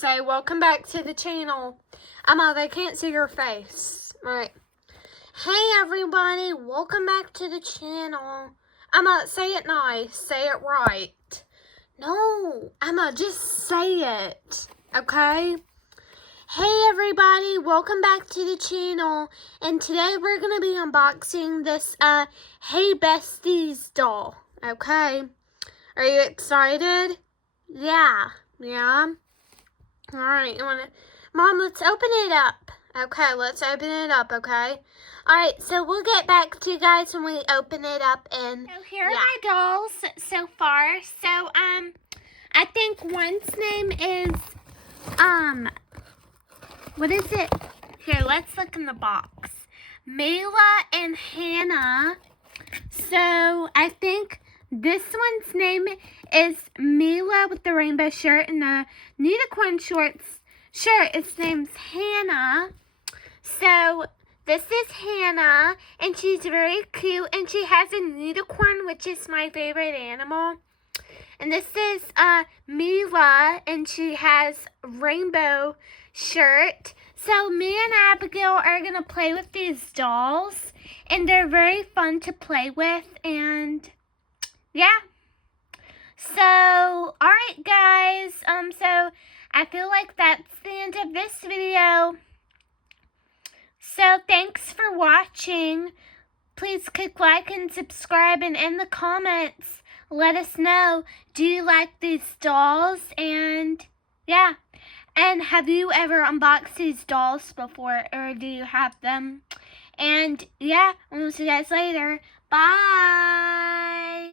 say welcome back to the channel. They can't see your face. Alright. Hey everybody, welcome back to the channel. Say it nice, say it right. No, just say it, okay? Hey everybody, welcome back to the channel. And today we're going to be unboxing this, Hey Besties doll, okay? Are you excited? Yeah. Alright, Mom, let's open it up. Okay, let's open it up, okay? Alright, so we'll get back to you guys when we open it up and... So here are my dolls so far. So, I think one's name is, what is it? Here, let's look in the box. Mila and Hannah. So, I think this one's name is Mila with the rainbow shirt and the unicorn shirt. Its name's Hannah. So, this is Hannah, and she's very cute, and she has a unicorn, which is my favorite animal. And this is Mila, and she has rainbow shirt. So, me and Abigail are going to play with these dolls, and they're very fun to play with, and yeah. So, alright guys, so I feel like that's the end of this video. So, thanks for watching. Please click like and subscribe, and in the comments, let us know, do you like these dolls? And, yeah. And have you ever unboxed these dolls before, or do you have them? And, yeah, we'll see you guys later. Bye!